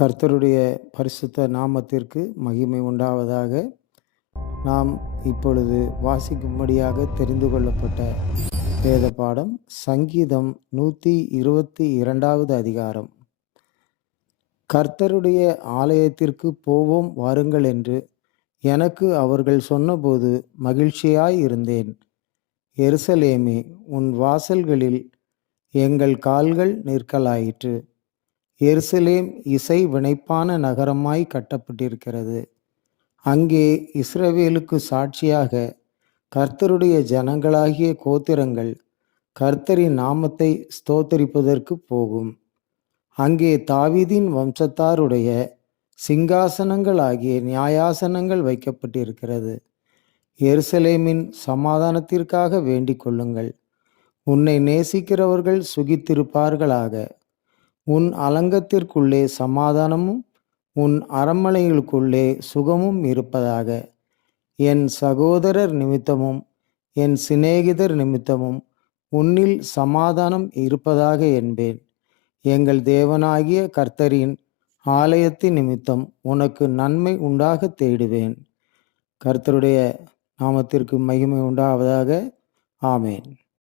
கர்த்தருடைய பரிசுத்த நாமத்திற்கு மகிமை உண்டாவதாக நாம் இப்பொழுது வாசிக்கும்படியாக தெரிந்து கொள்ளப்பட்ட வேத பாடம் சங்கீதம் நூற்றி இருபத்தி இரண்டாவது அதிகாரம். கர்த்தருடைய ஆலயத்திற்கு போவோம் வாருங்கள் என்று எனக்கு அவர்கள் சொன்னபோது மகிழ்ச்சியாய் இருந்தேன். எருசலேமே உன் வாசல்களில் எங்கள் கால்கள் நிற்கலாயிற்று. எருசலேம் இசை வினைப்பான நகரமாய் கட்டப்பட்டிருக்கிறது. அங்கே இஸ்ரவேலுக்கு சாட்சியாக கர்த்தருடைய ஜனங்களாகிய கோத்திரங்கள் கர்த்தரின் நாமத்தை ஸ்தோத்தரிப்பதற்கு போகும். அங்கே தாவிதின் வம்சத்தாருடைய சிங்காசனங்களாகிய நியாயாசனங்கள் வைக்கப்பட்டிருக்கிறது. எருசலேமின் சமாதானத்திற்காக வேண்டிக் கொள்ளுங்கள். உன்னை நேசிக்கிறவர்கள் சுகித்திருப்பார்களாக. உன் அலங்கத்திற்குள்ளே சமாதானமும் உன் அரண்மனைகளுக்குள்ளே சுகமும் இருப்பதாக. என் சகோதரர் நிமித்தமும் என் சிநேகிதர் நிமித்தமும் உன்னில் சமாதானம் இருப்பதாக என்பேன். எங்கள் தேவனாகிய கர்த்தரின் ஆலயத்தின் நிமித்தம் உனக்கு நன்மை உண்டாக தேடுவேன். கர்த்தருடைய நாமத்திற்கு மகிமை உண்டாவதாக. ஆமேன்.